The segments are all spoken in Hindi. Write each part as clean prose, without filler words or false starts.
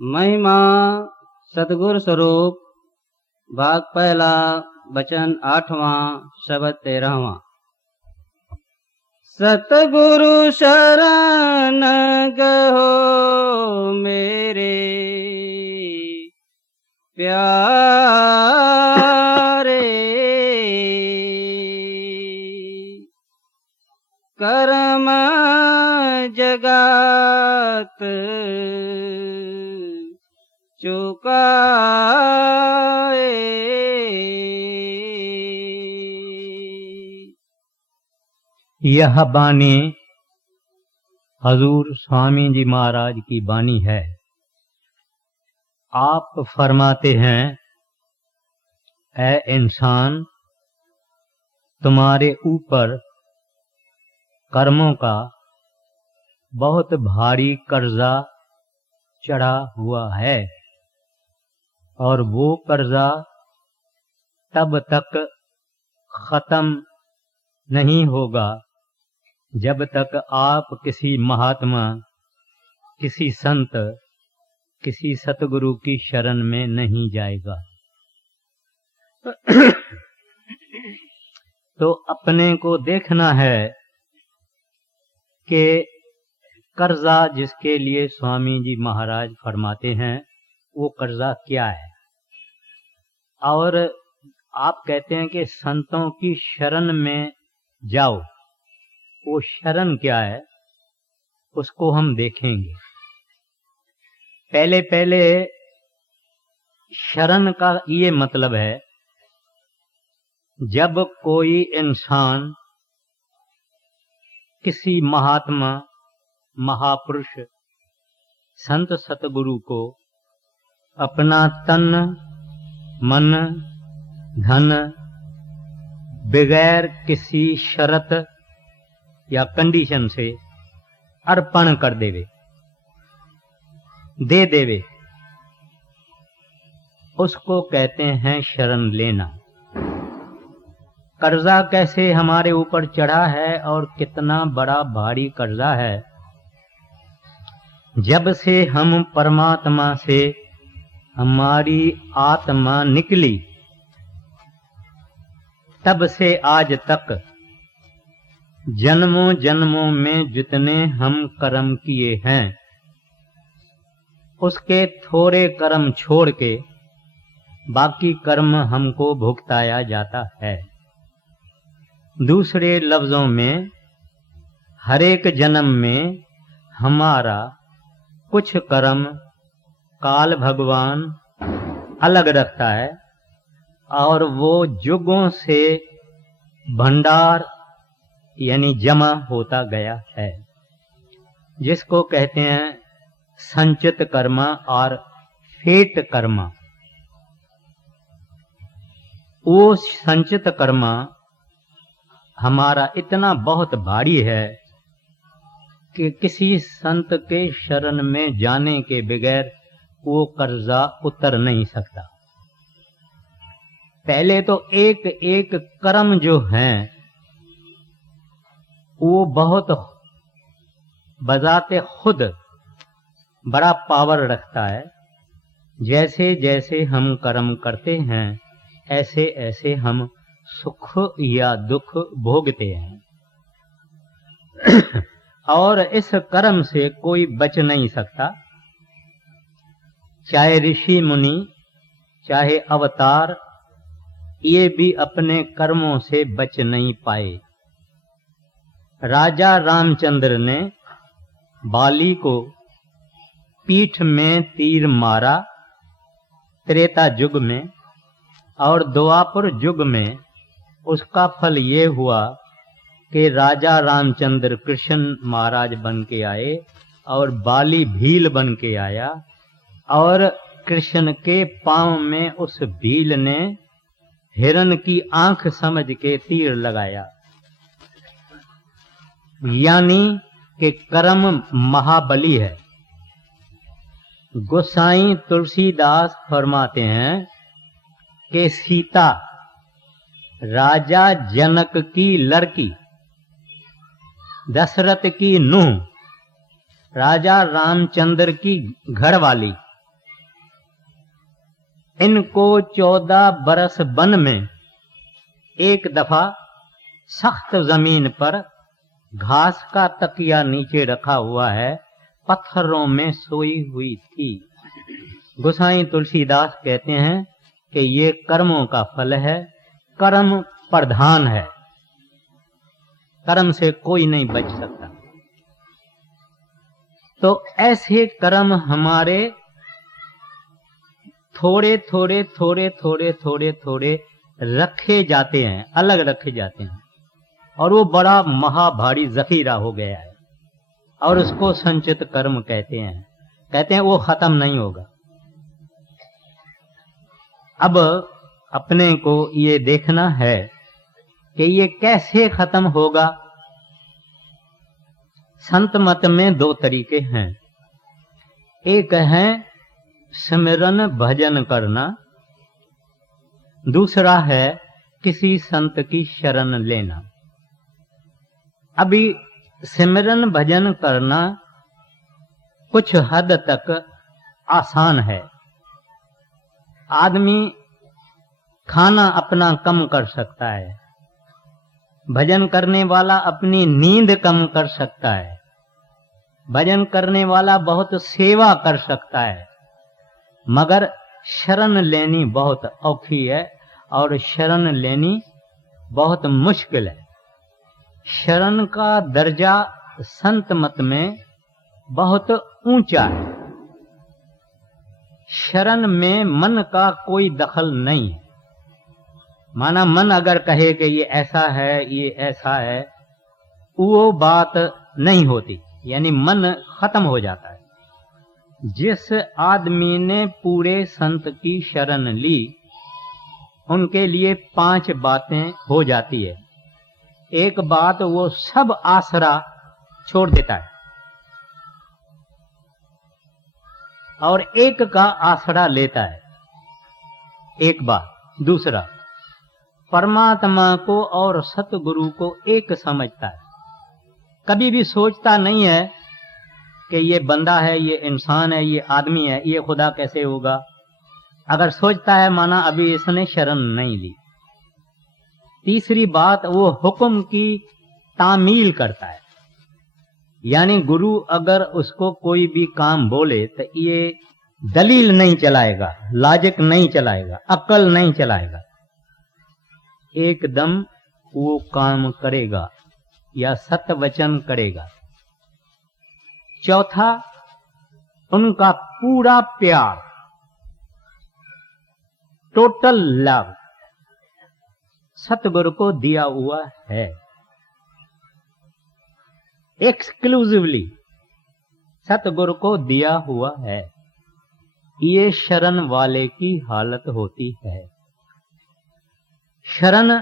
महिमा सतगुर स्वरूप भाग पहला वचन 8वां शब्द 13वां। सतगुरु शरण गहो मेरे प्यारे, कर्म जगत चुकाए। यह बानी हजूर स्वामी जी महाराज की बानी है। आप फरमाते हैं, ऐ इंसान, तुम्हारे ऊपर कर्मों का बहुत भारी कर्जा चढ़ा हुआ है और वो कर्जा तब तक खत्म नहीं होगा जब तक आप किसी महात्मा, किसी संत, किसी सतगुरु की शरण में नहीं जाएगा। तो अपने को देखना है कि कर्जा जिसके लिए स्वामी जी महाराज फरमाते हैं वो कर्जा क्या है। और आप कहते हैं कि संतों की शरण में जाओ, वो शरण क्या है उसको हम देखेंगे। पहले पहले शरण का ये मतलब है, जब कोई इंसान किसी महात्मा, महापुरुष, संत, सतगुरु को अपना तन, मन, धन बगैर किसी शर्त या कंडीशन से अर्पण कर देवे, दे देवे, उसको कहते हैं शरण लेना। कर्जा कैसे हमारे ऊपर चढ़ा है और कितना बड़ा भारी कर्जा है। जब से हम परमात्मा से हमारी आत्मा निकली तब से आज तक जन्मों जन्मों में जितने हम कर्म किए हैं उसके थोड़े कर्म छोड़ के बाकी कर्म हमको भुगताया जाता है। दूसरे लफ्जों में, हर एक जन्म में हमारा कुछ कर्म काल भगवान अलग रखता है और वो युगों से भंडार यानी जमा होता गया है, जिसको कहते हैं संचित कर्मा और फेट कर्मा। वो संचित कर्मा हमारा इतना बहुत भारी है कि किसी संत के शरण में जाने के बगैर वो कर्जा उतर नहीं सकता। पहले तो एक एक कर्म जो हैं वो बहुत बजाते खुद बड़ा पावर रखता है। जैसे जैसे हम कर्म करते हैं ऐसे ऐसे हम सुख या दुख भोगते हैं और इस कर्म से कोई बच नहीं सकता। चाहे ऋषि मुनि, चाहे अवतार, ये भी अपने कर्मों से बच नहीं पाए। राजा रामचंद्र ने बाली को पीठ में तीर मारा त्रेता युग में, और द्वापर युग में उसका फल ये हुआ कि राजा रामचंद्र कृष्ण महाराज बन के आए और बाली भील बन के आया और कृष्ण के पांव में उस भील ने हिरण की आंख समझ के तीर लगाया। यानी कि कर्म महाबली है। गोसाई तुलसीदास फरमाते हैं कि सीता राजा जनक की लड़की, दशरथ की नूह, राजा रामचंद्र की घरवाली इनको 14 बरस वन में एक दफा सख्त जमीन पर घास का तकिया नीचे रखा हुआ है, पत्थरों में सोई हुई थी। गोसाई तुलसीदास कहते हैं कि ये कर्मों का फल है, कर्म प्रधान है, कर्म से कोई नहीं बच सकता। तो ऐसे कर्म हमारे थोड़े थोड़े थोड़े थोड़े थोड़े थोड़े रखे जाते हैं, अलग रखे जाते हैं, और वो बड़ा महाभारी जखीरा हो गया है, और उसको संचित कर्म कहते हैं वो खत्म नहीं होगा। अब अपने को ये देखना है कि ये कैसे खत्म होगा। संत मत में 2 तरीके हैं। एक है सिमरन भजन करना, दूसरा है किसी संत की शरण लेना। अभी सिमरन भजन करना कुछ हद तक आसान है। आदमी खाना अपना कम कर सकता है, भजन करने वाला अपनी नींद कम कर सकता है, भजन करने वाला बहुत सेवा कर सकता है, मगर शरण लेनी बहुत औखी है और शरण लेनी बहुत मुश्किल है। शरण का दर्जा संत मत में बहुत ऊंचा है। शरण में मन का कोई दखल नहीं है। माना मन अगर कहे कि ये ऐसा है, ये ऐसा है, वो बात नहीं होती, यानी मन खत्म हो जाता है। जिस आदमी ने पूरे संत की शरण ली, उनके लिए 5 बातें हो जाती है। एक बात, वो सब आसरा छोड़ देता है और एक का आसरा लेता है, एक बात। दूसरा, परमात्मा को और सतगुरु को एक समझता है। कभी भी सोचता नहीं है कि ये बंदा है, ये इंसान है, ये आदमी है, ये खुदा कैसे होगा। अगर सोचता है, माना अभी इसने शरण नहीं ली। तीसरी बात, वो हुक्म की तामील करता है, यानी गुरु अगर उसको कोई भी काम बोले तो ये दलील नहीं चलाएगा, लॉजिक नहीं चलाएगा, अक्ल नहीं चलाएगा, एकदम वो काम करेगा या सत्य वचन करेगा। चौथा, उनका पूरा प्यार, टोटल लव सतगुरु को दिया हुआ है, एक्सक्लूसिवली सतगुरु को दिया हुआ है। ये शरण वाले की हालत होती है। शरण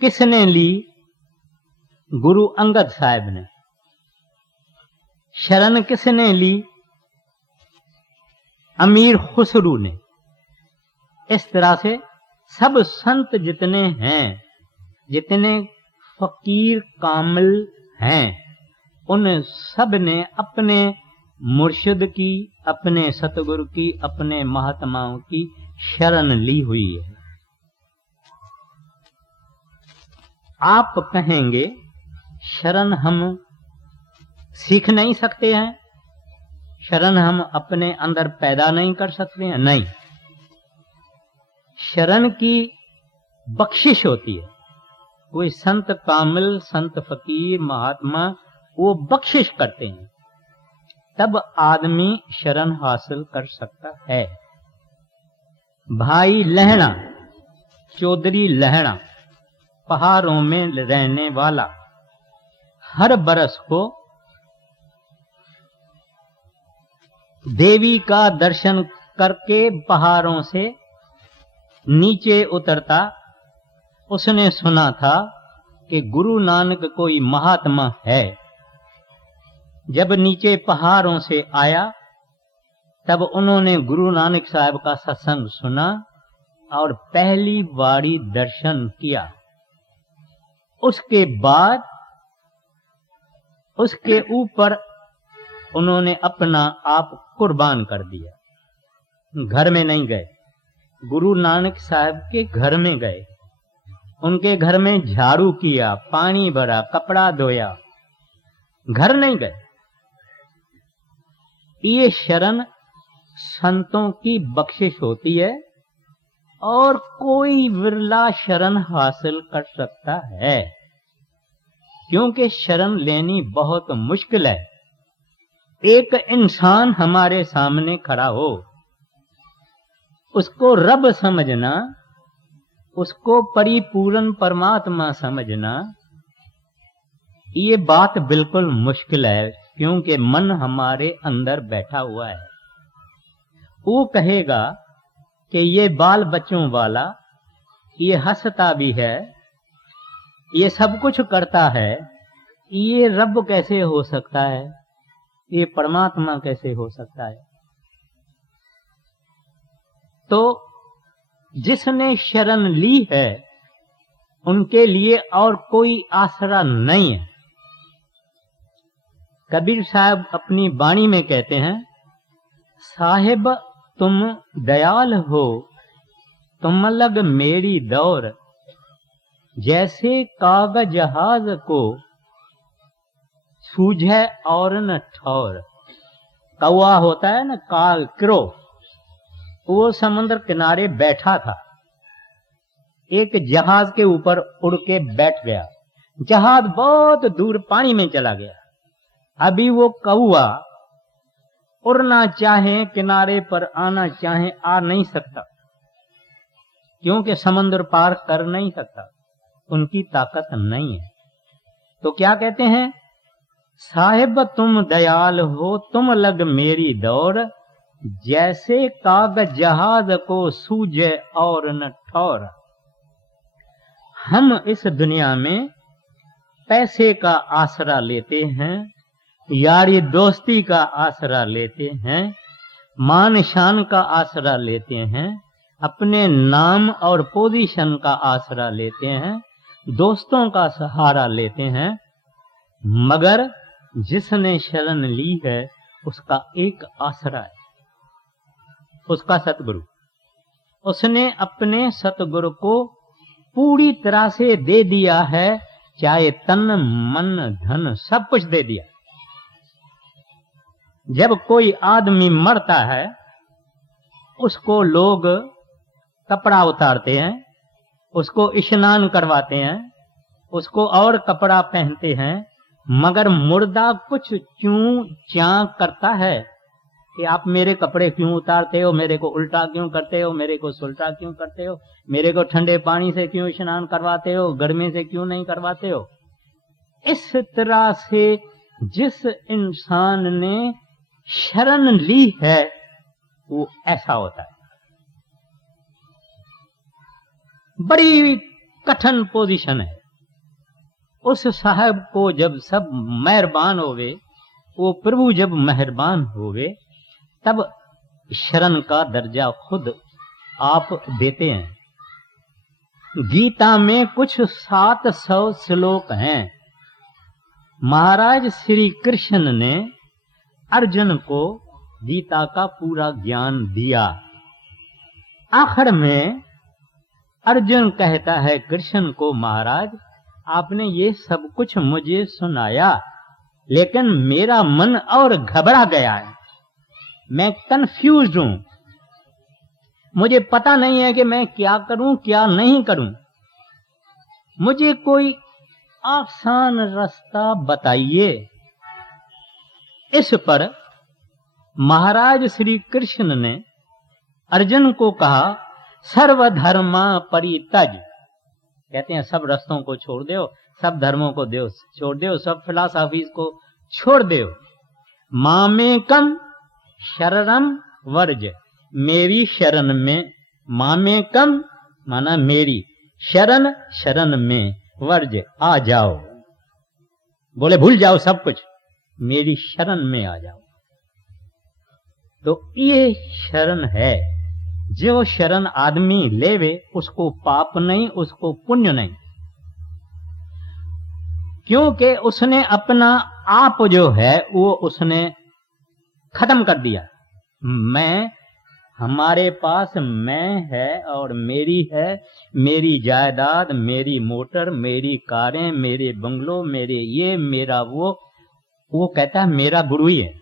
किसने ली? गुरु अंगद साहब ने। शरण किसने ली? अमीर खुसरू ने। इस तरह से सब संत जितने हैं, जितने फकीर कामिल हैं, उन सब ने अपने मुर्शिद की, अपने सतगुरु की, अपने महात्माओं की शरण ली हुई है। आप कहेंगे शरण हम सीख नहीं सकते हैं, शरण हम अपने अंदर पैदा नहीं कर सकते हैं? नहीं, शरण की बख्शिश होती है। कोई संत कामिल, संत फकीर, महात्मा वो बख्शिश करते हैं, तब आदमी शरण हासिल कर सकता है। भाई लहणा, चौधरी लहणा, पहाड़ों में रहने वाला, हर बरस को देवी का दर्शन करके पहाड़ों से नीचे उतरता। उसने सुना था कि गुरु नानक कोई महात्मा है। जब नीचे पहाड़ों से आया, तब उन्होंने गुरु नानक साहब का सत्संग सुना और पहली बारी दर्शन किया। उसके बाद उसके ऊपर उन्होंने अपना आप कुर्बान कर दिया। घर में नहीं गए, गुरु नानक साहब के घर में गए, उनके घर में झाड़ू किया, पानी भरा, कपड़ा धोया, घर नहीं गए। ये शरण संतों की बख्शिश होती है और कोई विरला शरण हासिल कर सकता है, क्योंकि शरण लेनी बहुत मुश्किल है। एक इंसान हमारे सामने खड़ा हो, उसको रब समझना, उसको परिपूर्ण परमात्मा समझना, ये बात बिल्कुल मुश्किल है, क्योंकि मन हमारे अंदर बैठा हुआ है। वो कहेगा कि ये बाल बच्चों वाला, ये हंसता भी है, ये सब कुछ करता है, ये रब कैसे हो सकता है, ये परमात्मा कैसे हो सकता है। तो जिसने शरण ली है उनके लिए और कोई आसरा नहीं है। कबीर साहब अपनी वाणी में कहते हैं, साहिब तुम दयाल हो, तुम लग मेरी दौर, जैसे कागज जहाज को सूझे और न ठौर। कौआ होता है ना, काल क्रो, वो समुद्र किनारे बैठा था, एक जहाज के ऊपर उड़ के बैठ गया, जहाज बहुत दूर पानी में चला गया। अभी वो कौआ उड़ना चाहे, किनारे पर आना चाहे, आ नहीं सकता, क्योंकि समुद्र पार कर नहीं सकता, उनकी ताकत नहीं है। तो क्या कहते हैं, साहिब तुम दयाल हो, तुम लग मेरी दौर, जैसे कागज जहाज को सूझे और न ठौर। हम इस दुनिया में पैसे का आसरा लेते हैं, यारी दोस्ती का आसरा लेते हैं, मान शान का आसरा लेते हैं, अपने नाम और पोजीशन का आसरा लेते हैं, दोस्तों का सहारा लेते हैं, मगर जिसने शरण ली है उसका एक आसरा है, उसका सतगुरु। उसने अपने सतगुरु को पूरी तरह से दे दिया है, चाहे तन मन धन सब कुछ दे दिया। जब कोई आदमी मरता है उसको लोग कपड़ा उतारते हैं, उसको स्नान करवाते हैं, उसको और कपड़ा पहनते हैं, मगर मुर्दा कुछ क्यों च्यां करता है कि आप मेरे कपड़े क्यों उतारते हो, मेरे को उल्टा क्यों करते हो, मेरे को सुल्टा क्यों करते हो, मेरे को ठंडे पानी से क्यों स्नान करवाते हो, गर्मी से क्यों नहीं करवाते हो। इस तरह से जिस इंसान ने शरण ली है वो ऐसा होता है। बड़ी कठिन पोजीशन है। उस साहब को जब सब मेहरबान होवे, वो प्रभु जब मेहरबान होवे, तब शरण का दर्जा खुद आप देते हैं। गीता में कुछ 700 श्लोक हैं। महाराज श्री कृष्ण ने अर्जुन को गीता का पूरा ज्ञान दिया। आखिर में अर्जुन कहता है कृष्ण को, महाराज आपने ये सब कुछ मुझे सुनाया, लेकिन मेरा मन और घबरा गया है, मैं कंफ्यूज हूं, मुझे पता नहीं है कि मैं क्या करूं क्या नहीं करूं, मुझे कोई आसान रास्ता बताइए। इस पर महाराज श्री कृष्ण ने अर्जुन को कहा, सर्वधर्मा परित्यज, कहते हैं सब रास्तों को छोड़ दो, सब धर्मों को छोड़ दो, सब फिलॉसफीज को छोड़ दो, मामेकम शरणम वर्ज, मेरी शरण में, मामेकम माना मेरी, शरण शरण में, वर्ज आ जाओ, बोले भूल जाओ सब कुछ, मेरी शरण में आ जाओ। तो ये शरण है। जो शरण आदमी लेवे उसको पाप नहीं, उसको पुण्य नहीं, क्योंकि उसने अपना आप जो है वो उसने खत्म कर दिया। मैं हमारे पास मैं है और मेरी है, मेरी जायदाद, मेरी मोटर, मेरी कारें, मेरे बंगलो, मेरे ये मेरा वो कहता है मेरा गुरु ही है।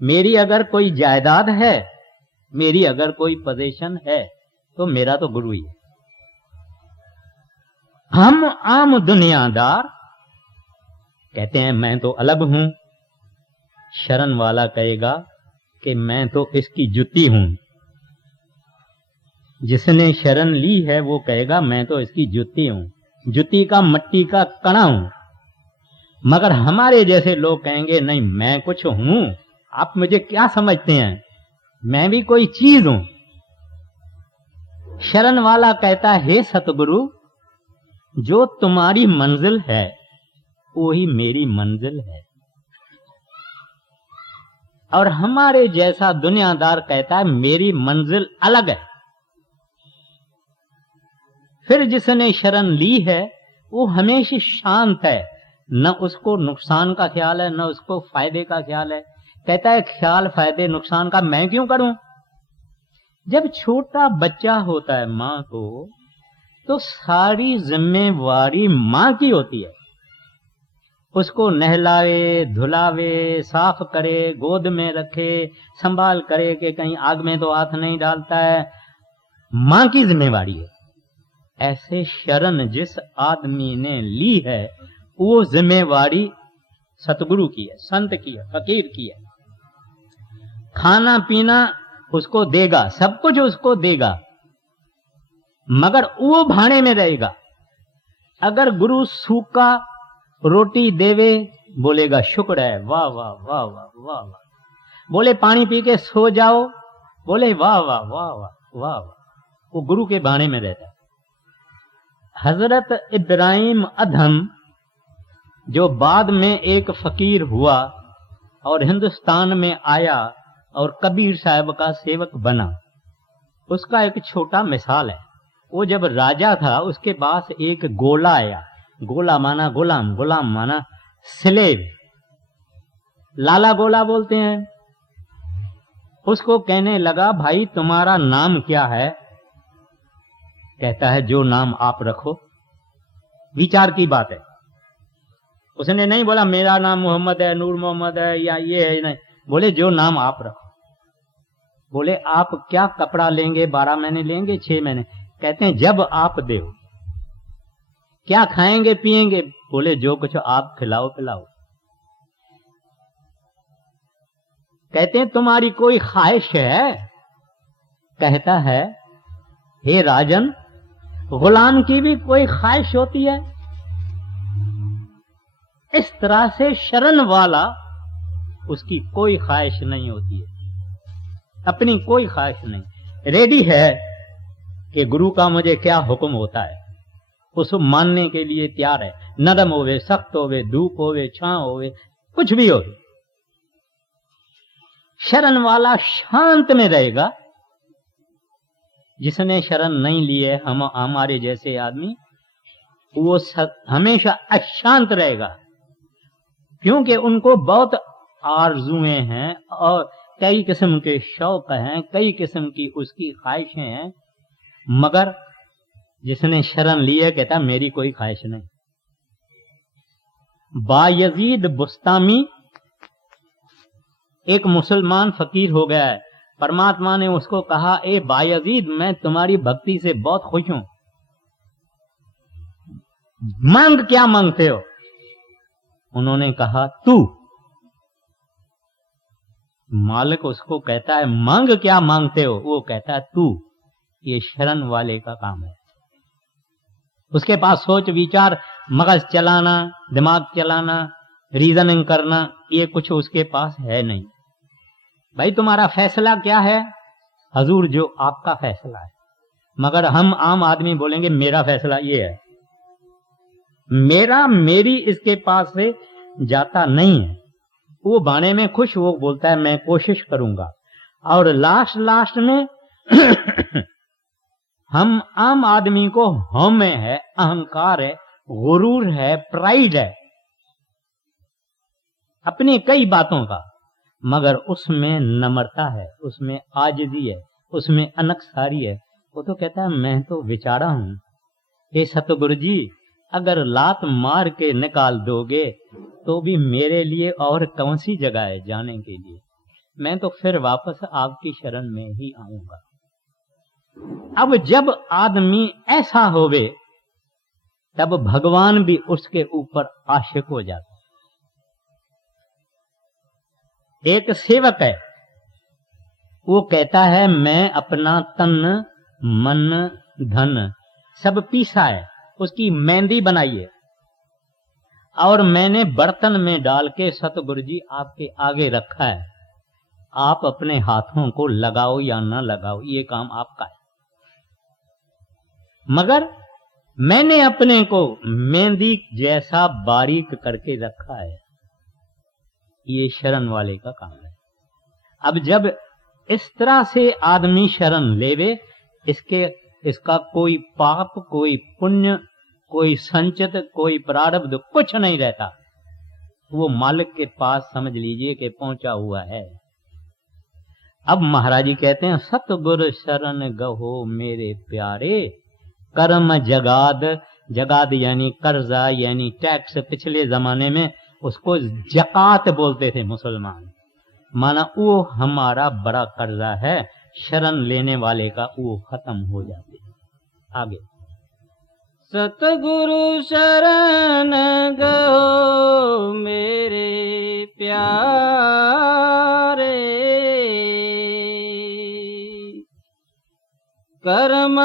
मेरी अगर कोई जायदाद है, मेरी अगर कोई पोजीशन है, तो मेरा तो गुरु ही है। हम आम दुनियादार कहते हैं मैं तो अलग हूं। शरण वाला कहेगा कि मैं तो इसकी जुती हूं। जिसने शरण ली है वो कहेगा मैं तो इसकी जुती हूं, जुती का मट्टी का कणा हूं। मगर हमारे जैसे लोग कहेंगे नहीं मैं कुछ हूं, आप मुझे क्या समझते हैं, मैं भी कोई चीज हूं। शरण वाला कहता है हे सतगुरु, जो तुम्हारी मंजिल है वही मेरी मंजिल है। और हमारे जैसा दुनियादार कहता है मेरी मंजिल अलग है। फिर जिसने शरण ली है वो हमेशा शांत है, न उसको नुकसान का ख्याल है, न उसको फायदे का ख्याल है। कहता है ख्याल फायदे नुकसान का मैं क्यों करूं। जब छोटा बच्चा होता है मां को, तो सारी जिम्मेवारी मां की होती है। उसको नहलावे, धुलावे, साफ करे, गोद में रखे, संभाल करे कि कहीं आग में तो हाथ नहीं डालता है, मां की जिम्मेवारी है। ऐसे शरण जिस आदमी ने ली है वो जिम्मेवारी सतगुरु की है, संत की है, फकीर की है। खाना पीना उसको देगा, सब कुछ उसको देगा, मगर वो भाने में रहेगा। अगर गुरु सूखा रोटी देवे, बोलेगा शुक्र है, वाह वाह वाह वाह वाह वाह। बोले पानी पी के सो जाओ, बोले वाह वाह वाह वाह वाह वाह। वो गुरु के भाने में रहता है। हजरत इब्राहिम अधम जो बाद में एक फकीर हुआ और हिंदुस्तान में आया और कबीर साहब का सेवक बना, उसका एक छोटा मिसाल है। वो जब राजा था उसके पास एक गोला आया। गोला माना गुलाम, गुलाम माना स्लेव, लाला गोला बोलते हैं। उसको कहने लगा भाई तुम्हारा नाम क्या है। कहता है जो नाम आप रखो। विचार की बात है। उसने नहीं बोला मेरा नाम मोहम्मद है, नूर मोहम्मद है या ये है, नहीं, बोले जो नाम आप रखो। बोले आप क्या कपड़ा लेंगे, 12 महीने लेंगे, 6 महीने। कहते हैं जब आप दो। क्या खाएंगे पिएंगे, बोले जो कुछ आप खिलाओ पिलाओ। कहते हैं तुम्हारी कोई ख्वाहिश है। कहता है हे राजन, गुलाम की भी कोई ख्वाहिश होती है। इस तरह से शरण वाला उसकी कोई ख्वाहिश नहीं होती है, अपनी कोई ख्वाहिश नहीं, रेडी है कि गुरु का मुझे क्या हुक्म होता है, उसको मानने के लिए तैयार है। नरम होवे, सख्त होवे, धूप होवे, छांव होवे, कुछ भी हो। शरण वाला शांत में रहेगा। जिसने शरण नहीं ली है, हमारे जैसे आदमी, वो हमेशा अशांत रहेगा, क्योंकि उनको बहुत आरजुएं हैं और कई किस्म के शौक हैं, कई किस्म की उसकी ख्वाहिशें हैं। मगर जिसने शरण ली है कहता मेरी कोई ख्वाहिश नहीं। बायजीद बुस्तामी एक मुसलमान फकीर हो गया है। परमात्मा ने उसको कहा ए बायजीद, मैं तुम्हारी भक्ति से बहुत खुश हूं, मांग क्या मांगते हो। उन्होंने कहा तू। मालिक उसको कहता है मांग क्या मांगते हो। वो कहता है तू। ये शरण वाले का काम है। उसके पास सोच विचार, मगज चलाना, दिमाग चलाना, रीजनिंग करना, ये कुछ उसके पास है नहीं। भाई तुम्हारा फैसला क्या है। हजूर जो आपका फैसला है। मगर हम आम आदमी बोलेंगे मेरा फैसला ये है, मेरा मेरी इसके पास से जाता नहीं है। वो बाने में खुश, वो बोलता है मैं कोशिश करूंगा। और लास्ट में हम आम आदमी को हम है, अहंकार है, गुरूर है, प्राइड है अपनी कई बातों का। मगर उसमें नम्रता है, उसमें आजिज़ी है, उसमें अनकसारी है। वो तो कहता है मैं तो बेचारा हूं, हे सतगुरु जी अगर लात मार के निकाल दोगे तो भी मेरे लिए और कौन सी जगह है जाने के लिए, मैं तो फिर वापस आपकी शरण में ही आऊंगा। अब जब आदमी ऐसा होवे तब भगवान भी उसके ऊपर आशिक हो जाता। एक सेवक है, वो कहता है मैं अपना तन मन धन सब पीसा है, उसकी मेहंदी बनाई है और मैंने बर्तन में डाल के सतगुरु जी आपके आगे रखा है, आप अपने हाथों को लगाओ या ना लगाओ, ये काम आपका है। मगर मैंने अपने को मेहंदी जैसा बारीक करके रखा है, ये शरण वाले का काम है। अब जब इस तरह से आदमी शरण लेवे, इसका कोई पाप, कोई पुण्य, कोई संचित, कोई प्रारब्ध कुछ नहीं रहता, वो मालिक के पास समझ लीजिए कि पहुंचा हुआ है। अब महाराज जी कहते हैं सतगुरु शरण गहो मेरे प्यारे, कर्म जगाद, जगाद यानी कर्जा यानी टैक्स, पिछले जमाने में उसको जकात बोलते थे मुसलमान, माना वो हमारा बड़ा कर्जा है, शरण लेने वाले का वो खत्म हो जाते हैं। आगे सतगुरु शरण गो मेरे प्यारे, कर्म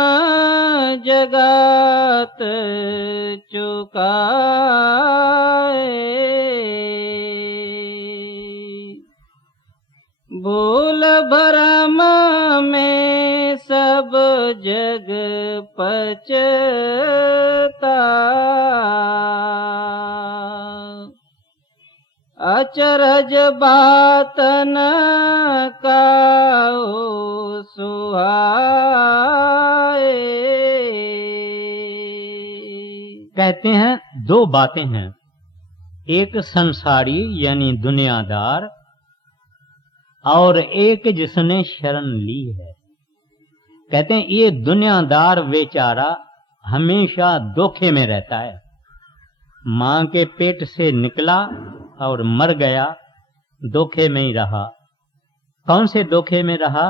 जगत चुकाए, भूल भरम में सब जग पचता, अचरज बात न काओ सुहाए। कहते हैं दो बातें हैं, एक संसारी यानी दुनियादार और एक जिसने शरण ली है। कहते हैं ये दुनियादार बेचारा हमेशा धोखे में रहता है, मां के पेट से निकला और मर गया, धोखे में ही रहा। कौन से धोखे में रहा?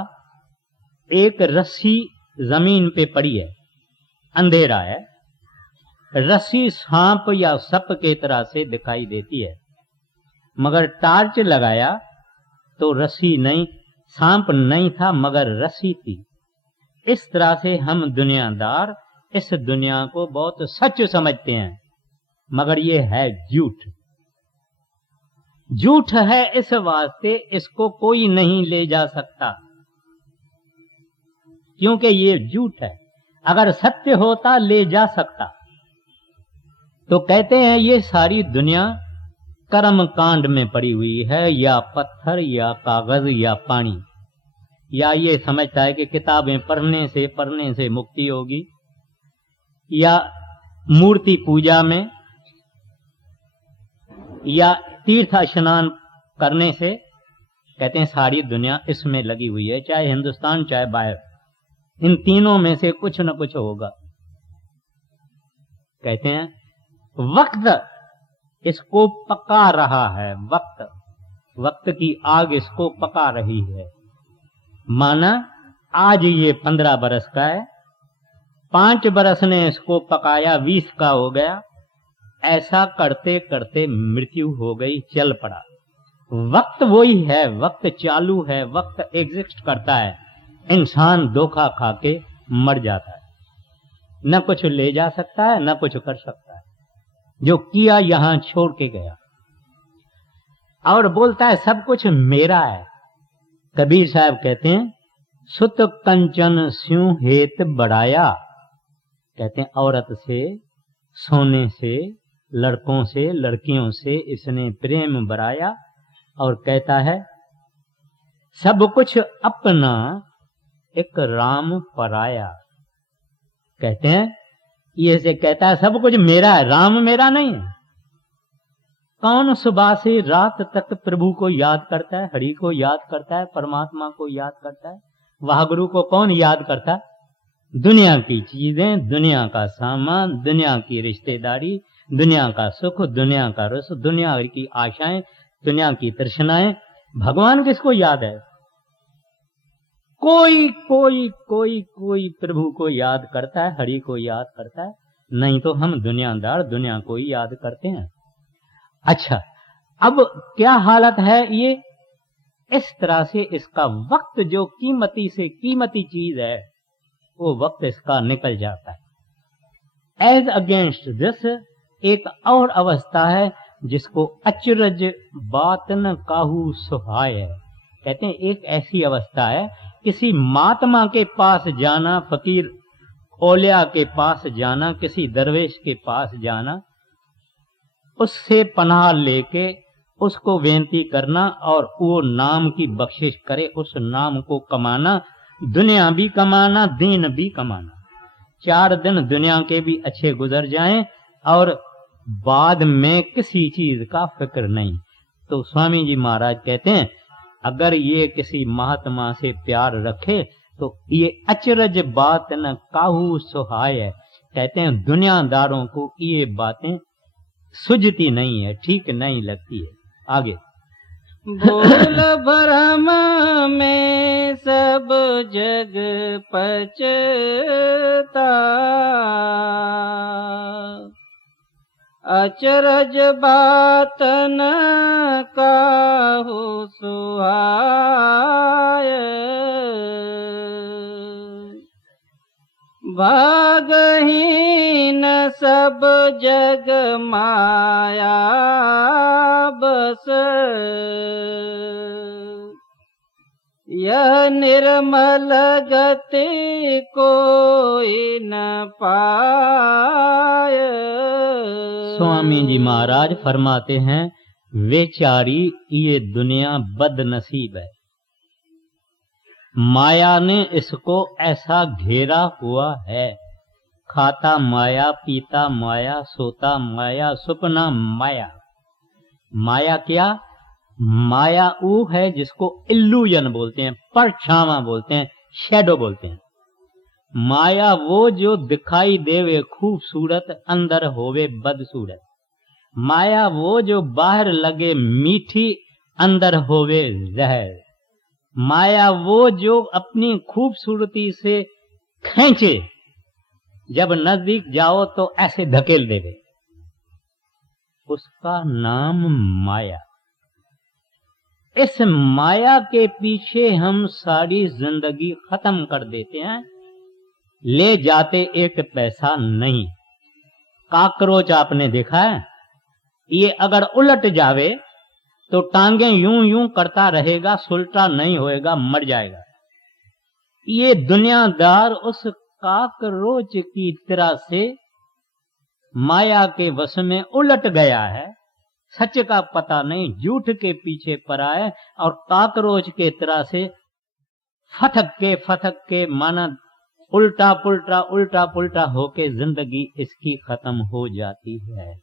एक रस्सी जमीन पे पड़ी है, अंधेरा है, रस्सी सांप या सप के तरह से दिखाई देती है, मगर टार्च लगाया तो रस्सी नहीं, सांप नहीं था मगर रस्सी थी। इस तरह से हम दुनियादार इस दुनिया को बहुत सच समझते हैं, मगर ये है झूठ। झूठ है इस वास्ते इसको कोई नहीं ले जा सकता, क्योंकि ये झूठ है। अगर सत्य होता ले जा सकता। तो कहते हैं ये सारी दुनिया कर्म कांड में पड़ी हुई है, या पत्थर या कागज या पानी, या ये समझता है कि किताबें पढ़ने से मुक्ति होगी, या मूर्ति पूजा में, या तीर्थ स्नान करने से। कहते हैं सारी दुनिया इसमें लगी हुई है, चाहे हिंदुस्तान चाहे बाहर, इन तीनों में से कुछ न कुछ होगा। कहते हैं वक्त इसको पका रहा है, वक्त की आग इसको पका रही है। माना आज ये 15 बरस का है, 5 बरस ने इसको पकाया, 20 का हो गया। ऐसा करते करते मृत्यु हो गई, चल पड़ा। वक्त वही है, वक्त चालू है, वक्त एग्जिस्ट करता है। इंसान धोखा खा के मर जाता है, न कुछ ले जा सकता है न कुछ कर सकता है, जो किया यहां छोड़ के गया। और बोलता है सब कुछ मेरा है। कबीर साहब कहते हैं सुत कंचन स्यों हेत बढ़ाया। कहते हैं औरत से, सोने से, लड़कों से, लड़कियों से इसने प्रेम बढ़ाया। और कहता है सब कुछ अपना एक राम पराया। कहते हैं ये से कहता है सब कुछ मेरा है, राम मेरा नहीं है। कौन सुबह से रात तक प्रभु को याद करता है, हरि को याद करता है, परमात्मा को याद करता है? वाहगुरु को कौन याद करता? दुनिया की चीजें, दुनिया का सामान, दुनिया की रिश्तेदारी, दुनिया का सुख, दुनिया का रस, दुनिया की आशाएं, दुनिया की तृष्णाएं। भगवान किसको याद है? कोई कोई कोई कोई प्रभु को याद करता है, हरि को याद करता है? नहीं तो हम दुनियादार दुनिया को ही याद करते हैं। अच्छा, अब क्या हालत है ये? इस तरह से इसका वक्त, जो कीमती से कीमती चीज है, वो वक्त इसका निकल जाता है। एज अगेंस्ट दिस एक और अवस्था है जिसको अचरज बात न काहू सुहाय है। कहते हैं एक ऐसी अवस्था है, किसी महात्मा के पास जाना, फकीर औलिया के पास जाना, किसी दरवेश के पास जाना, उससे पनाह लेके उसको बेनती करना और वो नाम की बख्शिश करे, उस नाम को कमाना, दुनिया भी कमाना, दीन भी कमाना। 4 दिन दुनिया के भी अच्छे गुजर जाएं और बाद में किसी चीज का फिक्र नहीं। तो स्वामी जी महाराज कहते हैं अगर ये किसी महात्मा से प्यार रखे तो ये अचरज बात न काहू सुहाय है। कहते हैं दुनियादारों को ये बातें सुझती नहीं है, ठीक नहीं लगती है। आगे भूल भरम में सब जग पचता, अचरज बात न काहू सुहाय, भागहीन सब जग माया बस, यह निर्मल गति कोई न पाय। स्वामी जी महाराज फरमाते हैं बेचारी ये दुनिया बदनसीब है, माया ने इसको ऐसा घेरा हुआ है। खाता माया, पीता माया, सोता माया, सुपना माया। माया क्या? माया वो है जिसको इल्यूजन बोलते हैं, परछावा बोलते हैं, शैडो बोलते हैं। माया वो जो दिखाई देवे खूबसूरत, अंदर होवे बदसूरत। माया वो जो बाहर लगे मीठी, अंदर होवे जहर। माया वो जो अपनी खूबसूरती से खींचे, जब नजदीक जाओ तो ऐसे धकेल देवे, उसका नाम माया। इस माया के पीछे हम सारी जिंदगी खत्म कर देते हैं, ले जाते एक पैसा नहीं। काकरोच आपने देखा है, ये अगर उलट जावे तो टांगे यूं यूं करता रहेगा, सुलटा नहीं होएगा, मर जाएगा। ये दुनियादार उस काकरोच की तरह से माया के वश में उलट गया है, सच का पता नहीं, झूठ के पीछे पड़ा है और काकरोच के तरह से फटक के माना उल्टा पुल्टा होके जिंदगी इसकी खत्म हो जाती है।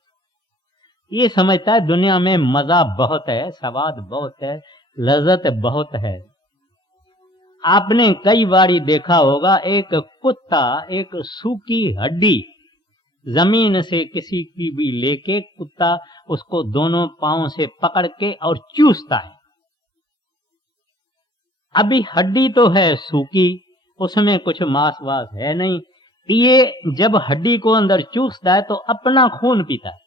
ये समझता है दुनिया में मजा बहुत है, स्वाद बहुत है, लज्जत बहुत है। आपने कई बारी देखा होगा, एक कुत्ता एक सूखी हड्डी जमीन से किसी की भी लेके कुत्ता उसको दोनों पांवों से पकड़ के और चूसता है। अभी हड्डी तो है सूखी, उसमें कुछ मांस वास है नहीं। ये जब हड्डी को अंदर चूसता है तो अपना खून पीता है।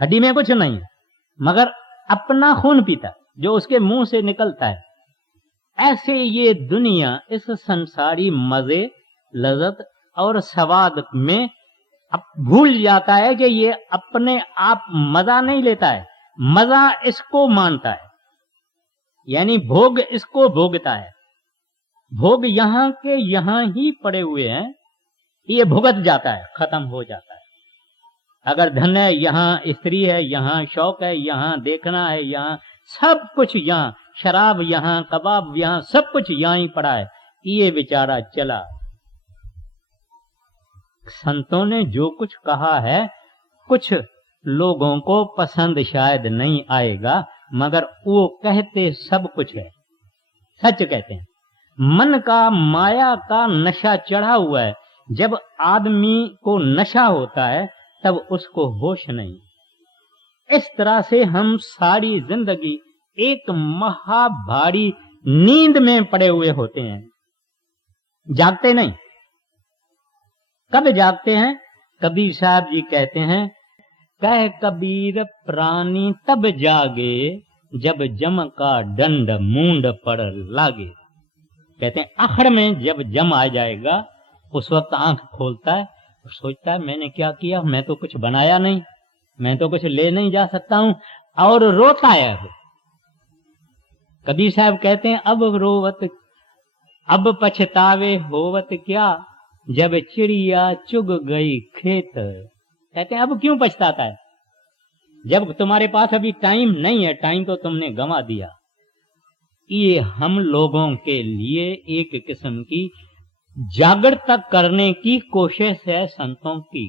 हड्डी में कुछ नहीं है मगर अपना खून पीता है जो उसके मुंह से निकलता है। ऐसे ये दुनिया इस संसारी मजे, लज्जत और स्वाद में अब भूल जाता है कि ये अपने आप मजा नहीं लेता है, मजा इसको मानता है, यानी भोग इसको भोगता है। भोग यहाँ के यहाँ ही पड़े हुए हैं, ये भुगत जाता है, खत्म हो जाता है। अगर धन है, यहाँ स्त्री है, यहाँ शौक है, यहाँ देखना है, यहाँ सब कुछ, यहाँ शराब, यहाँ कबाब, यहाँ सब कुछ यहाँ ही पड़ा है। ये बेचारा चला। संतों ने जो कुछ कहा है, कुछ लोगों को पसंद शायद नहीं आएगा, मगर वो कहते सब कुछ है, सच कहते हैं। मन का माया का नशा चढ़ा हुआ है। जब आदमी को नशा होता है तब उसको होश नहीं। इस तरह से हम सारी जिंदगी एक महाभारी नींद में पड़े हुए होते हैं, जागते नहीं। कब जागते हैं? कबीर साहब जी कहते हैं, कह कबीर प्राणी तब जागे जब जम का दंड मूंड पर लागे। कहते हैं आखिर में जब जम आ जाएगा उस वक्त आंख खोलता है और सोचता है मैंने क्या किया, मैं तो कुछ बनाया नहीं, मैं तो कुछ ले नहीं जा सकता हूं, और रोता है। कबीर साहब कहते हैं अब रोवत अब पछतावे होवत क्या, जब चिड़िया चुग गई खेत। कहते हैं अब क्यों पछताता है, जब तुम्हारे पास अभी टाइम नहीं है, टाइम तो तुमने गंवा दिया। ये हम लोगों के लिए एक किस्म की जागृत करने की कोशिश है संतों की।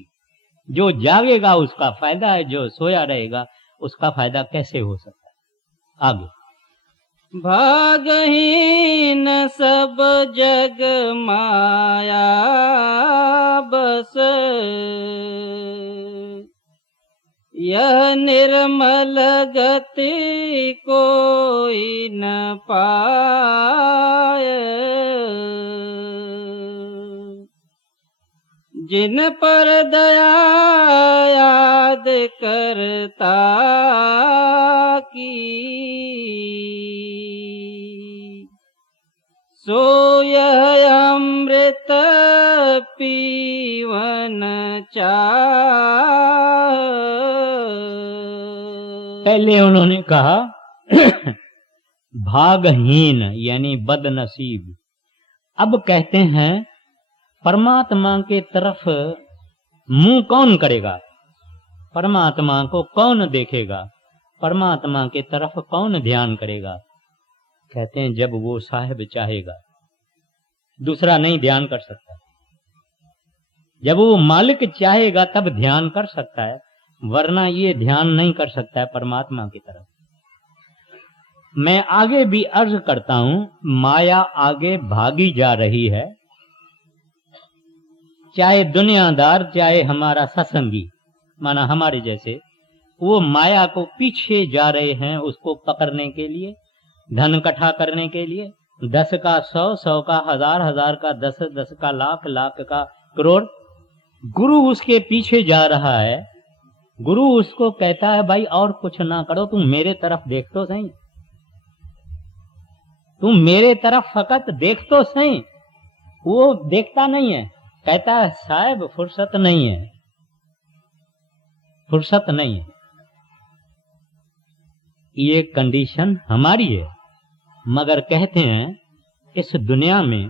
जो जागेगा उसका फायदा है, जो सोया रहेगा उसका फायदा कैसे हो सकता है। आगे भागहीन सब जग माया बस, यह निर्मल गति कोई न पाए। जिन पर दया याद करता की, सो यह अमृत पीवन चाह। पहले उन्होंने कहा भागहीन यानी बदनसीब। अब कहते हैं परमात्मा के तरफ मुंह कौन करेगा, परमात्मा को कौन देखेगा, परमात्मा के तरफ कौन ध्यान करेगा। कहते हैं जब वो साहिब चाहेगा, दूसरा नहीं ध्यान कर सकता। जब वो मालिक चाहेगा तब ध्यान कर सकता है, वरना ये ध्यान नहीं कर सकता है परमात्मा की तरफ। मैं आगे भी अर्ज करता हूं, माया आगे भागी जा रही है, चाहे दुनियादार चाहे हमारा सत्संगी माना हमारे जैसे, वो माया को पीछे जा रहे हैं उसको पकड़ने के लिए, धन इकट्ठा करने के लिए। 10 का 100, 100 का 1000, 1000 का 10, 10 का लाख, लाख का करोड़। गुरु उसके पीछे जा रहा है। गुरु उसको कहता है भाई और कुछ ना करो, तुम मेरे तरफ देख तो सही, तुम मेरे तरफ फकत देख तो सही। वो देखता नहीं है, कहता है साहब फुर्सत नहीं है, फुर्सत नहीं है। ये कंडीशन हमारी है। मगर कहते हैं इस दुनिया में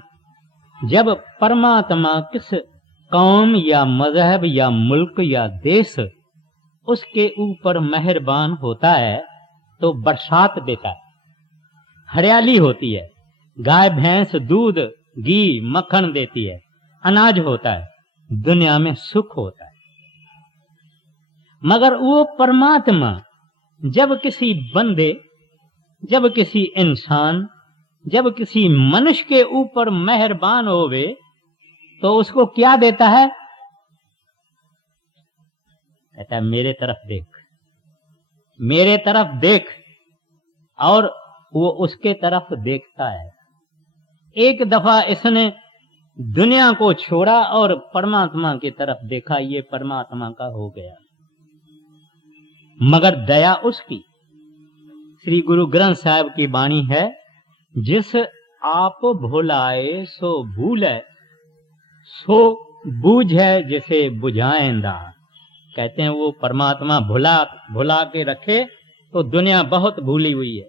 जब परमात्मा किस कौम या मजहब या मुल्क या देश उसके ऊपर मेहरबान होता है तो बरसात देता है, हरियाली होती है, गाय भैंस दूध घी मक्खन देती है, अनाज होता है, दुनिया में सुख होता है। मगर वो परमात्मा जब किसी बंदे, जब किसी इंसान, जब किसी मनुष्य के ऊपर मेहरबान होवे तो उसको क्या देता है? कहता है मेरे तरफ देख, मेरे तरफ देख, और वो उसके तरफ देखता है। एक दफा इसने दुनिया को छोड़ा और परमात्मा की तरफ देखा, ये परमात्मा का हो गया। मगर दया उसकी। श्री गुरु ग्रंथ साहिब की वाणी है, जिस आप भुलाए सो भूले, सो बूझे जिसे बुझाएंदा। कहते हैं वो परमात्मा भुला के रखे तो दुनिया बहुत भूली हुई है,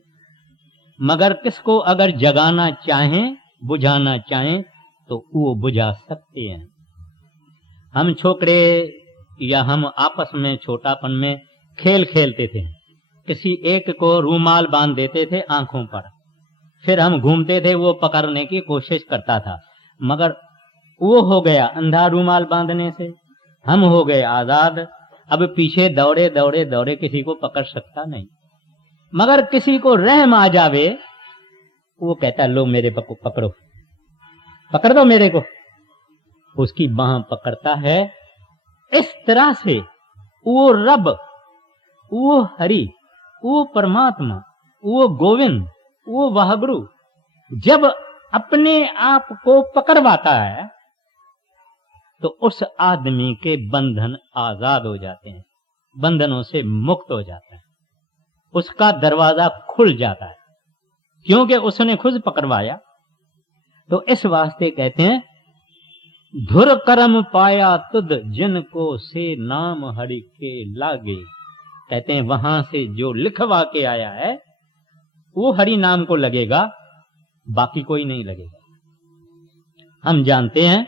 मगर किसको अगर जगाना चाहें, बुझाना चाहें तो वो बुझा सकते हैं। हम छोकरे या हम आपस में छोटापन में खेल खेलते थे, किसी एक को रूमाल बांध देते थे आंखों पर, फिर हम घूमते थे, वो पकड़ने की कोशिश करता था, मगर वो हो गया अंधा रूमाल बांधने से, हम हो गए आजाद। अब पीछे दौड़े दौड़े दौड़े किसी को पकड़ सकता नहीं, मगर किसी को रहम आ जावे, वो कहता लो मेरे पकड़ो, पकड़ दो मेरे को, उसकी बाह पकड़ता है। इस तरह से वो रब, वो हरि, वो परमात्मा, वो गोविंद, वो वाहगुरु जब अपने आप को पकड़वाता है तो उस आदमी के बंधन आजाद हो जाते हैं, बंधनों से मुक्त हो जाता है, उसका दरवाजा खुल जाता है, क्योंकि उसने खुद पकड़वाया। तो इस वास्ते कहते हैं धुर करम पाया तुद जिनको से नाम हरि के लागे। कहते हैं वहां से जो लिखवा के आया है वो हरि नाम को लगेगा, बाकी कोई नहीं लगेगा। हम जानते हैं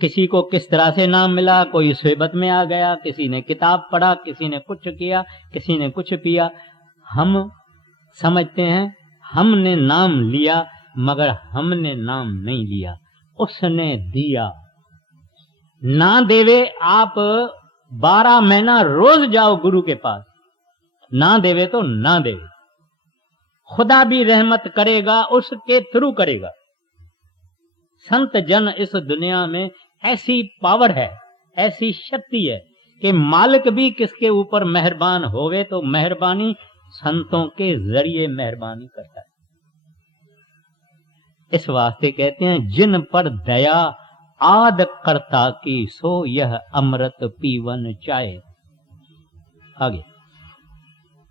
किसी को किस तरह से नाम मिला, कोई सोहबत में आ गया, किसी ने किताब पढ़ा, किसी ने कुछ किया, किसी ने कुछ पिया। हम समझते हैं हमने नाम लिया, मगर हमने नाम नहीं लिया, उसने दिया। ना देवे आप 12 महीना रोज जाओ गुरु के पास, ना देवे तो ना देवे, खुदा भी रहमत करेगा, उसके थ्रू करेगा। संत जन इस दुनिया में ऐसी पावर है, ऐसी शक्ति है कि मालिक भी किसके ऊपर मेहरबान होवे तो मेहरबानी संतों के जरिए मेहरबानी करता है। इस वास्ते कहते हैं जिन पर दया आद करता की सो यह अमृत पीवन चाहे। आगे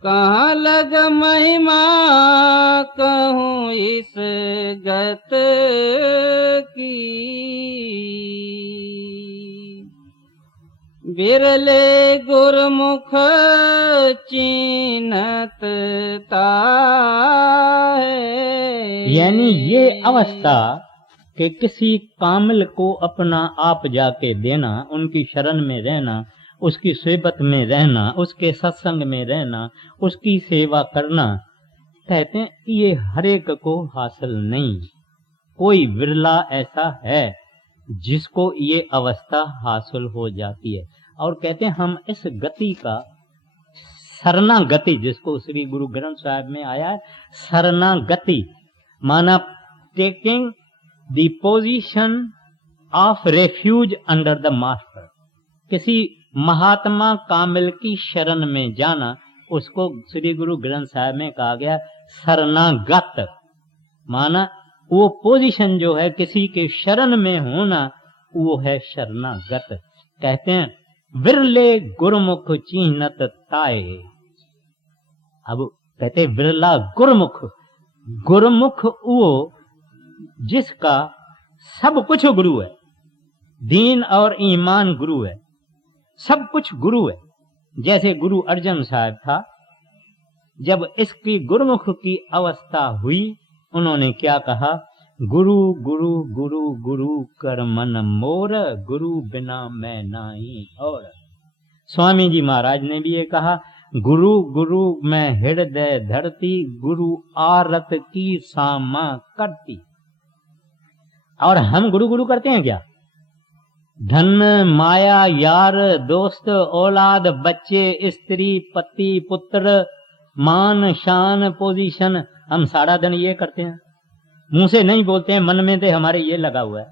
कहाँ लग महिमा कहूँ इस गत की, बिरले गुरमुख चिन्हत ताहे। यानी ये अवस्था कि किसी कामिल को अपना आप जाके देना, उनकी शरण में रहना, उसकी सोहबत में रहना, उसके सत्संग में रहना, उसकी सेवा करना, कहते हैं ये हर एक को हासिल नहीं, कोई विरला ऐसा है जिसको ये अवस्था हासिल हो जाती है। और कहते हैं हम इस गति का शरणागति, जिसको श्री गुरु ग्रंथ साहिब में आया है शरणागति, माना taking the position of refuge under the master, किसी महात्मा कामिल की शरण में जाना, उसको श्री गुरु ग्रंथ साहिब में कहा गया शरणागत। माना वो पोजीशन जो है किसी के शरण में होना, वो है शरणागत। कहते हैं विरले गुरुमुख चिन्हत ताए। अब कहते विरला गुरुमुख, गुरुमुख वो जिसका सब कुछ गुरु है, दीन और ईमान गुरु है, सब कुछ गुरु है। जैसे गुरु अर्जन साहब था, जब इसकी गुरुमुख की अवस्था हुई, उन्होंने क्या कहा, गुरु गुरु गुरु गुरु कर मन मोर, गुरु बिना मैं नाही और। स्वामी जी महाराज ने भी ये कहा, गुरु गुरु मैं हृदय धरती, गुरु आरत की सामा करती। और हम गुरु गुरु करते हैं क्या? धन माया यार दोस्त औलाद बच्चे स्त्री पति पुत्र मान शान पोजीशन, हम सारा दिन ये करते हैं, मुंह से नहीं बोलते हैं, मन में तो हमारे ये लगा हुआ है।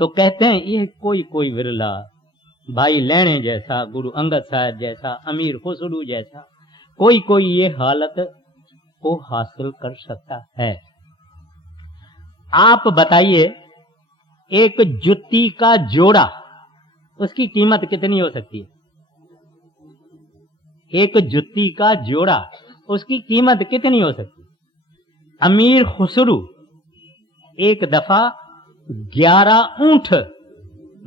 तो कहते हैं ये कोई कोई विरला, भाई लेने जैसा, गुरु अंगद साहब जैसा, अमीर खुसरू जैसा, कोई कोई ये हालत को हासिल कर सकता है। आप बताइए एक जुत्ती का जोड़ा, उसकी कीमत कितनी हो सकती है? एक जुत्ती का जोड़ा, उसकी कीमत कितनी हो सकती है? अमीर खुसरू एक दफा 11 ऊंट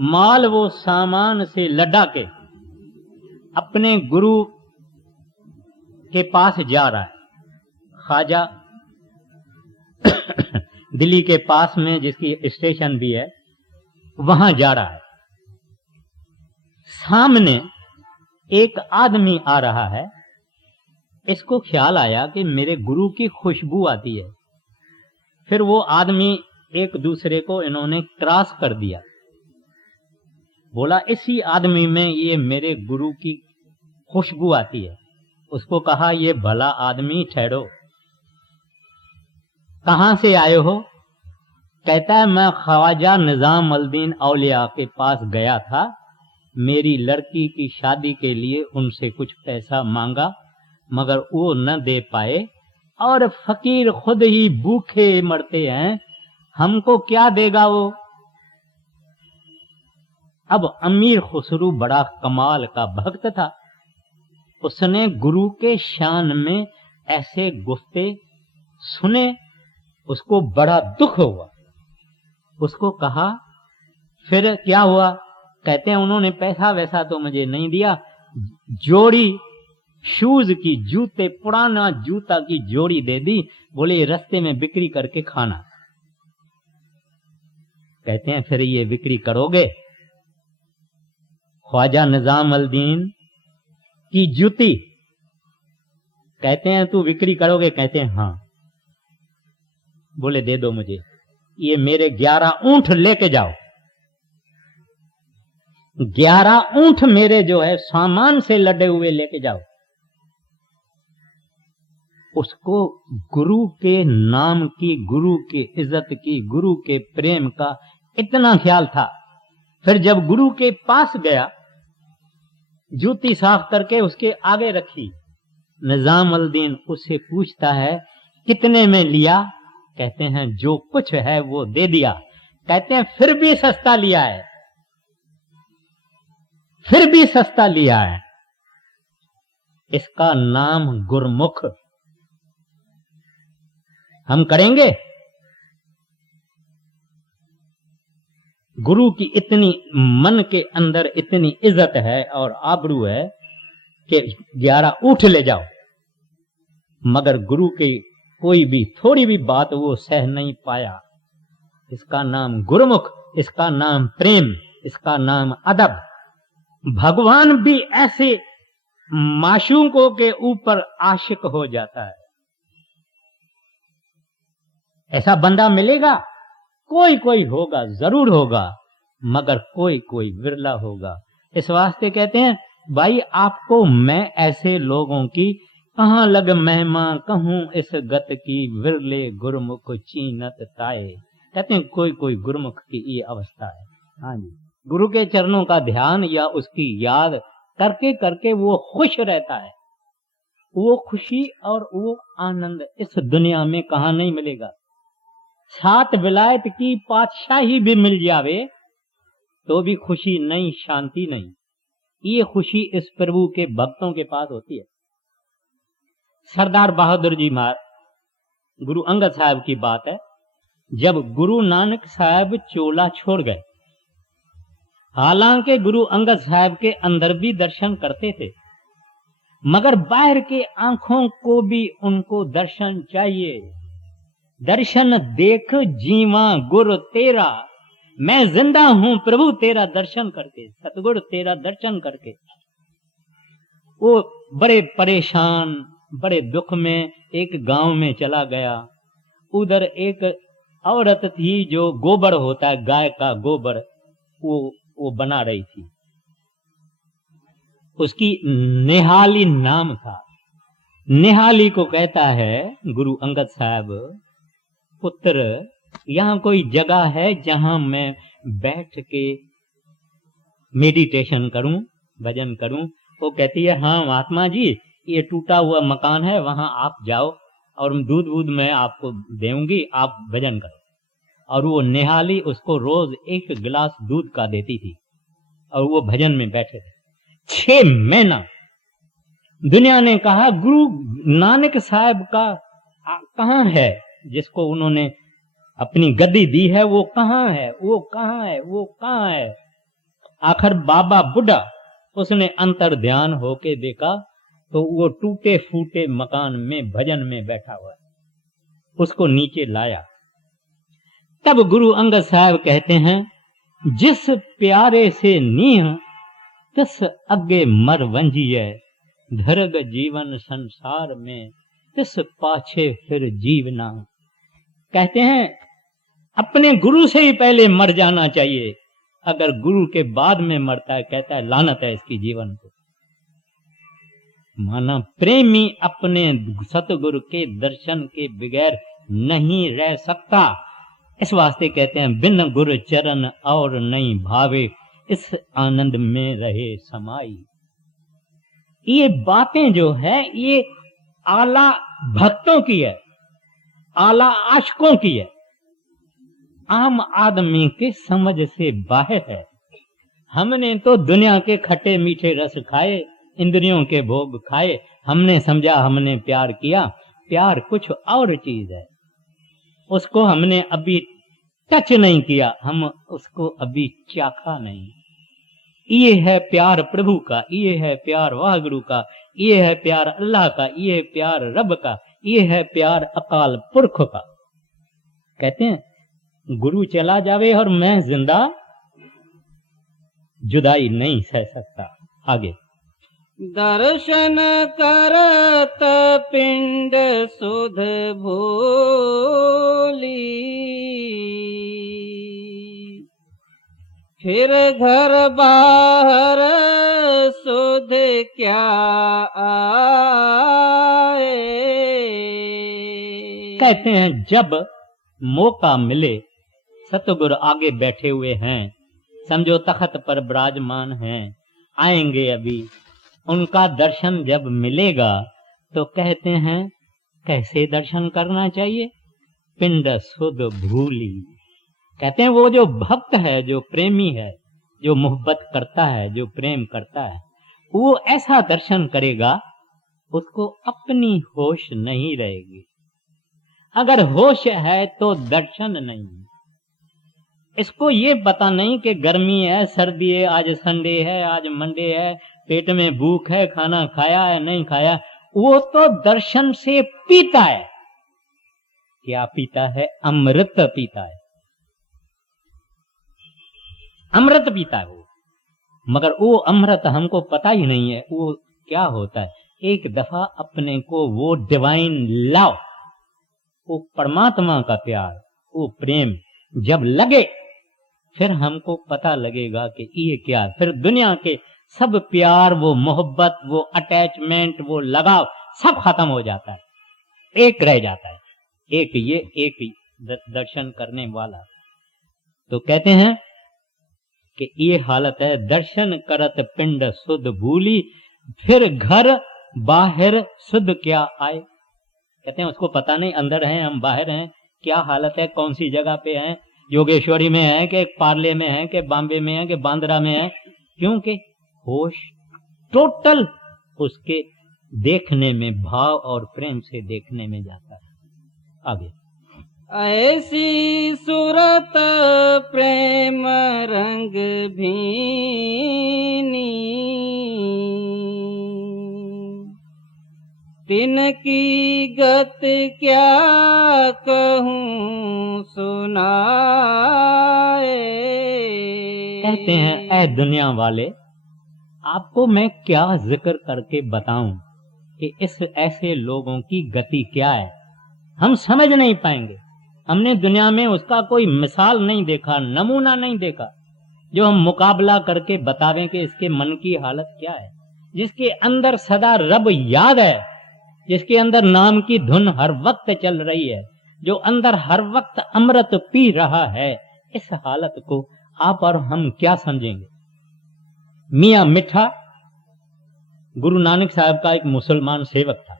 माल वो सामान से लदा के अपने गुरु के पास जा रहा है। ख्वाजा दिल्ली के पास में जिसकी स्टेशन भी है, वहां जा रहा है। सामने एक आदमी आ रहा है, इसको ख्याल आया कि मेरे गुरु की खुशबू आती है। फिर वो आदमी एक दूसरे को इन्होंने क्रॉस कर दिया। बोला इसी आदमी में ये मेरे गुरु की खुशबू आती है। उसको कहा ये भला आदमी ठहरो, कहां से आए हो? कहता है मैं ख्वाजा निजाम अल-दीन औलिया के पास गया था, मेरी लड़की की शादी के लिए उनसे कुछ पैसा मांगा मगर वो न दे पाए, और फकीर खुद ही भूखे मरते हैं, हमको क्या देगा वो? अब अमीर खुसरू बड़ा कमाल का भक्त था, उसने गुरु के शान में ऐसे गुफ्ते सुने, उसको बड़ा दुख हुआ। उसको कहा फिर क्या हुआ? कहते हैं उन्होंने पैसा वैसा तो मुझे नहीं दिया, जोड़ी शूज की, जूते, पुराना जूता की जोड़ी दे दी, बोले रास्ते में बिक्री करके खाना। कहते हैं फिर ये बिक्री करोगे? ख्वाजा निजाम अल-दीन की जूती, कहते हैं तू बिक्री करोगे? कहते हैं हाँ। बोले दे दो मुझे, ये मेरे 11 ऊंट लेके जाओ, 11 ऊंट मेरे जो है सामान से लदे हुए लेके जाओ। उसको गुरु के नाम की, गुरु की इज्जत की, गुरु के प्रेम का इतना ख्याल था। फिर जब गुरु के पास गया, जूती साफ करके उसके आगे रखी, निजाम अल-दीन उससे पूछता है कितने में लिया? कहते हैं जो कुछ है वो दे दिया। कहते हैं फिर भी सस्ता लिया है, फिर भी सस्ता लिया है। इसका नाम गुरमुख। हम करेंगे? गुरु की इतनी मन के अंदर इतनी इज्जत है और आबरू है कि 11 ऊंट ले जाओ, मगर गुरु के कोई भी थोड़ी भी बात वो सह नहीं पाया। इसका नाम गुरुमुख, इसका नाम प्रेम, इसका नाम अदब। भगवान भी ऐसे माशूकों के ऊपर आशिक हो जाता है। ऐसा बंदा मिलेगा? कोई कोई होगा, जरूर होगा, मगर कोई कोई विरला होगा। इस वास्ते कहते हैं भाई आपको मैं ऐसे लोगों की कहां लग महिमा कहूं, इस गत की विरले गुरुमुख चीनत ताए। कहते हैं कोई कोई गुरुमुख की ये अवस्था है। हाँ जी, गुरु के चरणों का ध्यान या उसकी याद करके करके वो खुश रहता है। वो खुशी और वो आनंद इस दुनिया में कहां नहीं मिलेगा। 7 विलायत की पातशाही भी मिल जावे तो भी खुशी नहीं, शांति नहीं। ये खुशी इस प्रभु के भक्तों के पास होती है। सरदार बहादुर जी महाराज, गुरु अंगद साहब की बात है, जब गुरु नानक साहब चोला छोड़ गए, हालांकि गुरु अंगद साहब के अंदर भी दर्शन करते थे, मगर बाहर के आंखों को भी उनको दर्शन चाहिए। दर्शन देख जीवा गुरु तेरा, मैं जिंदा हूं प्रभु तेरा दर्शन करके, सतगुरु तेरा दर्शन करके। वो बड़े परेशान, बड़े दुख में एक गांव में चला गया। उधर एक औरत थी जो गोबर होता है, गाय का गोबर, वो बना रही थी। उसकी निहाली नाम था। निहाली को कहता है गुरु अंगद साहब, पुत्र यहाँ कोई जगह है जहां मैं बैठ के मेडिटेशन करूं, भजन करूं? वो कहती है हाँ महात्मा जी, ये टूटा हुआ मकान है, वहां आप जाओ और दूध वूध मैं आपको देऊंगी, आप भजन करो। और वो निहाली उसको रोज 1 गिलास दूध का देती थी और वो भजन में बैठे थे। 6 महीना दुनिया ने कहा गुरु नानक साहब का कहां है, जिसको उन्होंने अपनी गद्दी दी है, वो कहां है, वो कहां है, वो कहां है। आखिर बाबा बुढ़ा उसने अंतर ध्यान होके देखा तो वो टूटे फूटे मकान में भजन में बैठा हुआ है। उसको नीचे लाया। तब गुरु अंगद साहब कहते हैं जिस प्यारे से नीह तिस अगे मर वंजिए, धरग जीवन संसार में तिस पाछे फिर जीवना। कहते हैं अपने गुरु से ही पहले मर जाना चाहिए। अगर गुरु के बाद में मरता है, कहता है लानत है इसकी जीवन को। माना प्रेमी अपने सतगुरु के दर्शन के बगैर नहीं रह सकता। इस वास्ते कहते हैं बिन गुरु चरण और नहीं भावे, इस आनंद में रहे समाई। ये बातें जो है ये आला भक्तों की है, आला आशिकों की है, आम आदमी के समझ से बाहर है। हमने तो दुनिया के खट्टे मीठे रस खाए, इंद्रियों के भोग खाए, हमने समझा हमने प्यार किया। प्यार कुछ और चीज है, उसको हमने अभी टच नहीं किया, हम उसको अभी चाखा नहीं। ये है प्यार प्रभु का, ये है प्यार वाहगुरु का, ये है प्यार अल्लाह का, ये है प्यार रब का, ये है प्यार अकाल पुरख का। कहते हैं गुरु चला जावे और मैं जिंदा जुदाई नहीं सह सकता। आगे दर्शन करत पिंड सुध भूली, फिर घर बाहर सुध क्या आए। कहते हैं जब मौका मिले, सतगुरु आगे बैठे हुए हैं, समझो तख्त पर विराजमान हैं, आएंगे अभी, उनका दर्शन जब मिलेगा तो कहते हैं कैसे दर्शन करना चाहिए। पिंड सुध भूली, कहते हैं वो जो भक्त है, जो प्रेमी है, जो मोहब्बत करता है, जो प्रेम करता है, वो ऐसा दर्शन करेगा उसको अपनी होश नहीं रहेगी। अगर होश है तो दर्शन नहीं। इसको ये पता नहीं कि गर्मी है, सर्दी है, आज संडे है, आज मंडे है, पेट में भूख है, खाना खाया है नहीं खाया, वो तो दर्शन से पीता है। क्या पीता है? अमृत पीता है, अमृत पीता है वो। मगर वो अमृत हमको पता ही नहीं है वो क्या होता है। एक दफा अपने को वो डिवाइन लव, वो परमात्मा का प्यार, वो प्रेम जब लगे, फिर हमको पता लगेगा कि ये क्या है। फिर दुनिया के सब प्यार, वो मोहब्बत, वो अटैचमेंट, वो लगाव सब खत्म हो जाता है, एक रह जाता है, एक ये, एक दर्शन करने वाला। तो कहते हैं कि ये हालत है, दर्शन करत पिंड सुध भूली, फिर घर बाहर सुध क्या आए। कहते हैं उसको पता नहीं अंदर हैं हम बाहर हैं, क्या हालत है, कौन सी जगह पे हैं, योगेश्वरी में है कि पार्ले में है कि बॉम्बे में है कि बांद्रा में है, क्योंकि होश टोटल उसके देखने में, भाव और प्रेम से देखने में जाता है। आगे ऐसी सूरत प्रेम रंग भीनी, तिनकी गत क्या कहूँ सुनाए। कहते हैं ऐ दुनिया वाले, आपको मैं क्या जिक्र करके बताऊं कि इस ऐसे लोगों की गति क्या है, हम समझ नहीं पाएंगे। हमने दुनिया में उसका कोई मिसाल नहीं देखा, नमूना नहीं देखा जो हम मुकाबला करके बतावें कि इसके मन की हालत क्या है। जिसके अंदर सदा रब याद है, जिसके अंदर नाम की धुन हर वक्त चल रही है, जो अंदर हर वक्त अमृत पी रहा है, इस हालत को आप और हम क्या समझेंगे। मियां मिठा गुरु नानक साहब का एक मुसलमान सेवक था।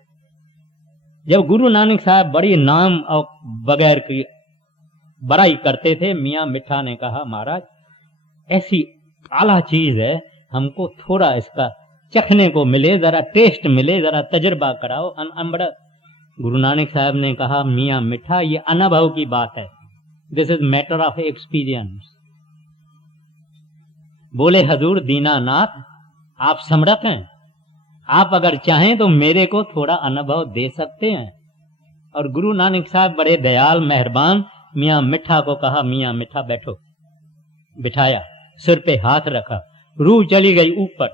जब गुरु नानक साहब बड़ी नाम और बगैर की बड़ाई करते थे, मियां मिठा ने कहा महाराज ऐसी आला चीज है, हमको थोड़ा इसका चखने को मिले, जरा टेस्ट मिले, जरा तजुर्बा कराओ अमृत। गुरु नानक साहब ने कहा मियां मिठा ये अनुभव की बात है, this is matter of experience. बोले हजूर दीनानाथ आप समर्थ हैं, आप अगर चाहें तो मेरे को थोड़ा अनुभव दे सकते हैं। और गुरु नानक साहब बड़े दयाल मेहरबान, मियां मिठा को कहा मियां मिठा बैठो, बिठाया, सिर पे हाथ रखा, रूह चली गई ऊपर,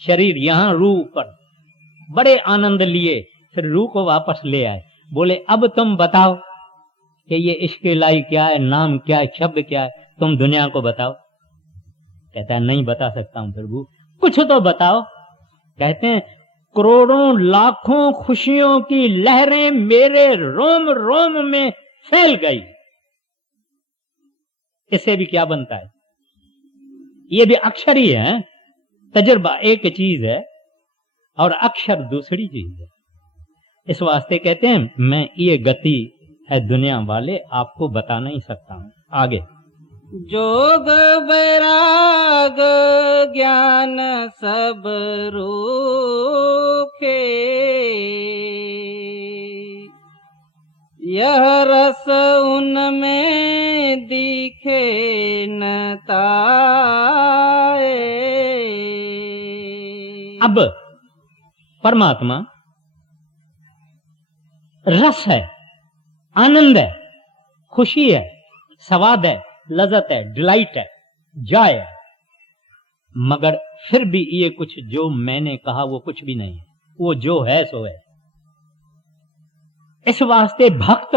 शरीर यहां रूह ऊपर, बड़े आनंद लिए, फिर रूह को वापस ले आए। बोले अब तुम बताओ कि ये इश्क इलाही क्या है, नाम क्या है, शब्द क्या है, तुम दुनिया को बताओ। कहता है नहीं बता सकता हूं प्रभु, कुछ तो बताओ। कहते हैं करोड़ों लाखों खुशियों की लहरें मेरे रोम रोम में फैल गई। इससे भी क्या बनता है? ये भी अक्षर ही है। तजुर्बा एक चीज है और अक्षर दूसरी चीज है। इस वास्ते कहते हैं मैं ये गति है दुनिया वाले आपको बता नहीं सकता हूं। आगे जोग वैराग ज्ञान सब रूखे, यह रस उनमें दिखे न ताए। अब परमात्मा रस है, आनंद है, खुशी है, स्वाद है, लज्जत है, डिलाइट है, जॉय है, मगर फिर भी ये कुछ जो मैंने कहा वो कुछ भी नहीं है, वो जो है सो है। इस वास्ते भक्त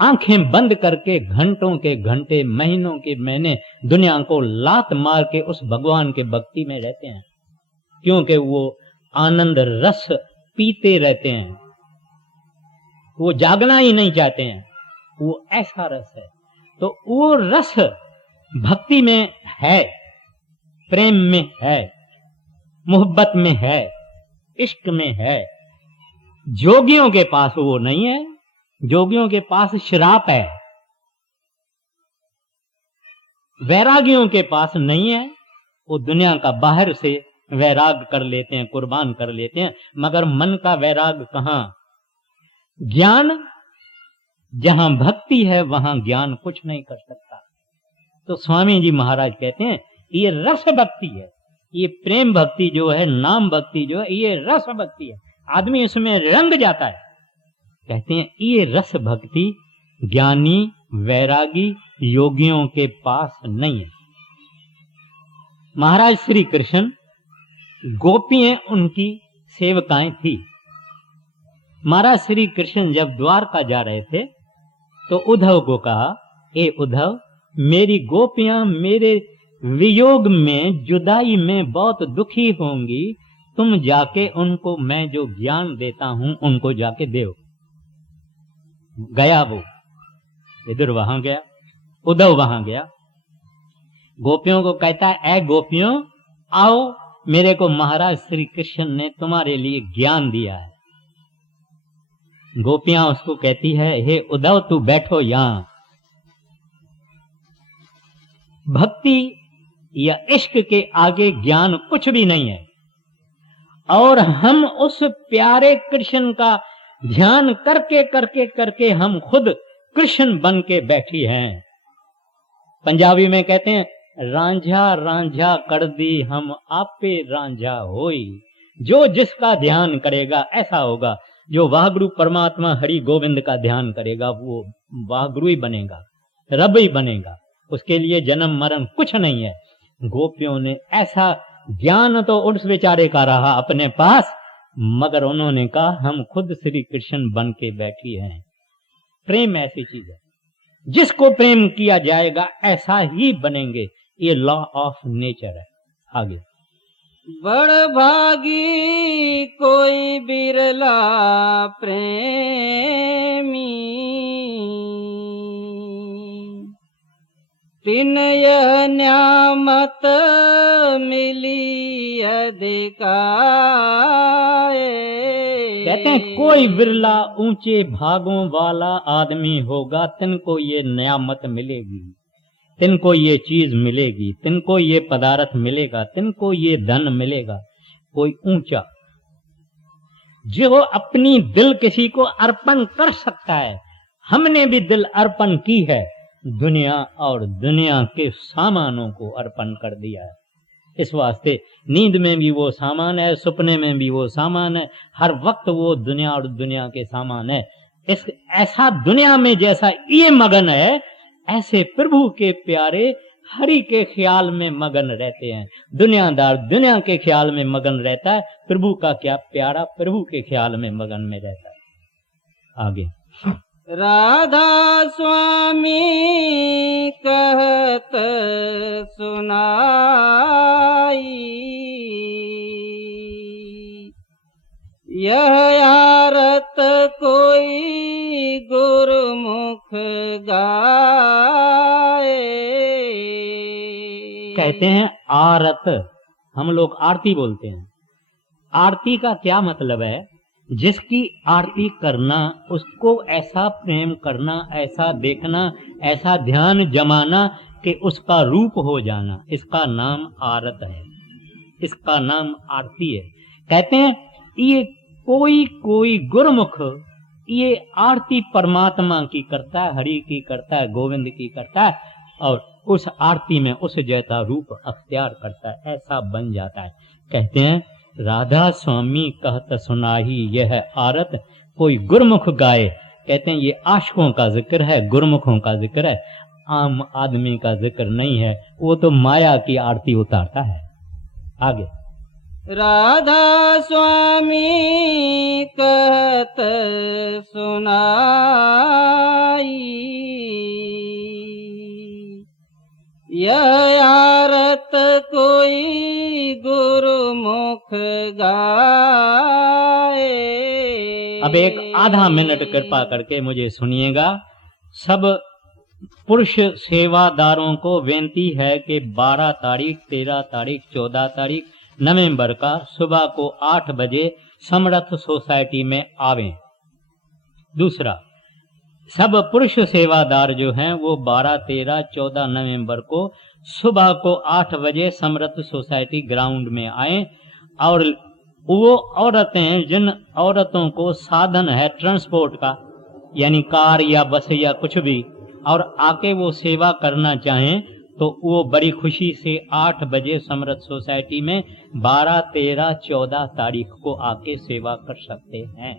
आंखें बंद करके घंटों के घंटे, महीनों के महीने दुनिया को लात मार के उस भगवान के भक्ति में रहते हैं, क्योंकि वो आनंद रस पीते रहते हैं। वो जागना ही नहीं चाहते हैं, वो ऐसा रस है। तो वो रस भक्ति में है, प्रेम में है, मोहब्बत में है, इश्क में है। जोगियों के पास वो नहीं है। जोगियों के पास शराब है, वैरागियों के पास नहीं है। वो दुनिया का बाहर से वैराग कर लेते हैं, कुर्बान कर लेते हैं, मगर मन का वैराग कहां? ज्ञान जहां भक्ति है वहां ज्ञान कुछ नहीं कर सकता। तो स्वामी जी महाराज कहते हैं ये रस भक्ति है, ये प्रेम भक्ति जो है, नाम भक्ति जो है, ये रस भक्ति है। आदमी उसमें रंग जाता है। कहते हैं ये रस भक्ति ज्ञानी वैरागी योगियों के पास नहीं है। महाराज श्री कृष्ण गोपियां उनकी सेवकाएं थी। महाराज श्री कृष्ण जब द्वारका जा रहे थे तो उद्धव को कहा, ए उद्धव, मेरी गोपियां मेरे वियोग में, जुदाई में बहुत दुखी होंगी, तुम जाके उनको मैं जो ज्ञान देता हूं उनको जाके दो। गया वो, विदुर वहां गया, उद्धव वहां गया, गोपियों को कहता है, ऐ गोपियों आओ, मेरे को महाराज श्री कृष्ण ने तुम्हारे लिए ज्ञान दिया है। गोपियां उसको कहती है, हे उद्धव तू बैठो यहां। भक्ति या इश्क के आगे ज्ञान कुछ भी नहीं है। और हम उस प्यारे कृष्ण का ध्यान करके करके करके हम खुद कृष्ण बन के बैठी हैं। पंजाबी में कहते हैं, रांझा रांझा कर दी हम आपे रांझा होई। जो जिसका ध्यान करेगा ऐसा होगा। जो वाहगुरु परमात्मा हरि गोविंद का ध्यान करेगा वो वाहगुरु ही बनेगा, रब ही बनेगा। उसके लिए जन्म मरण कुछ नहीं है। गोपियों ने ऐसा ज्ञान तो उस बेचारे का रहा अपने पास, मगर उन्होंने कहा हम खुद श्री कृष्ण बन के बैठी हैं। प्रेम ऐसी चीज है, जिसको प्रेम किया जाएगा ऐसा ही बनेंगे। ये लॉ ऑफ नेचर है। आगे, बड़ भागी कोई बिरला प्रेमी, तिन यह न्यामत मिली अधिकाए। कहते हैं कोई बिरला ऊंचे भागों वाला आदमी होगा, तिनको ये न्यामत मिलेगी, तिनको ये चीज मिलेगी, तिनको ये पदार्थ मिलेगा, तिनको ये धन मिलेगा। कोई ऊंचा जो अपनी दिल किसी को अर्पण कर सकता है। हमने भी दिल अर्पण की है, दुनिया और दुनिया के सामानों को अर्पण कर दिया है। इस वास्ते नींद में भी वो सामान है, सपने में भी वो सामान है, हर वक्त वो दुनिया और दुनिया के सामान है। इस ऐसा दुनिया में जैसा ये मगन है, ऐसे प्रभु के प्यारे हरि के ख्याल में मगन रहते हैं। दुनियादार दुनिया के ख्याल में मगन रहता है, प्रभु का क्या प्यारा प्रभु के ख्याल में मगन में रहता है। आगे, राधा स्वामी कहत सुनाई, यह आरत कोई गुरुमुख गाए। कहते हैं आरत, हम लोग आरती बोलते हैं। आरती का क्या मतलब है? जिसकी आरती करना, उसको ऐसा प्रेम करना, ऐसा देखना, ऐसा ध्यान जमाना कि उसका रूप हो जाना, इसका नाम आरत है, इसका नाम आरती है। कहते हैं ये कोई गुरुमुख ये आरती परमात्मा की करता है, हरि की करता है, गोविंद की करता है, और उस आरती में उस जैसा रूप अख्तियार करता है, ऐसा बन जाता है। कहते हैं राधा स्वामी कहत सुनाही यह आरत कोई गुरमुख गाए। कहते हैं ये आशिकों का जिक्र है, गुरमुखों का जिक्र है, आम आदमी का जिक्र नहीं है। वो तो माया की आरती उतारता है। आगे राधा स्वामी कहत सुनाई, यह आरत कोई गुरुमुख गाए। अब एक आधा मिनट कृपा करके मुझे सुनिएगा। सब पुरुष सेवादारों को बेनती है कि 12 तारीख, 13 तारीख, 14 तारीख नवंबर का सुबह को 8 बजे समर्थ सोसाइटी में आवें। दूसरा, सब पुरुष सेवादार जो हैं वो 12, 13, 14 नवंबर को सुबह को 8 बजे समर्थ सोसाइटी ग्राउंड में आएं। और वो औरतें, जिन औरतों को साधन है ट्रांसपोर्ट का, यानी कार या बस या कुछ भी, और आके वो सेवा करना चाहें तो वो बड़ी खुशी से 8 बजे समर्थ सोसाइटी में 12, 13, 14 तारीख को आके सेवा कर सकते हैं।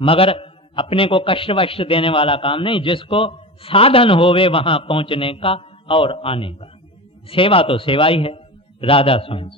मगर अपने को कष्ट वष्ट देने वाला काम नहीं, जिसको साधन होवे वहां पहुंचने का और आने का। सेवा तो सेवा ही है। राधा स्वामी।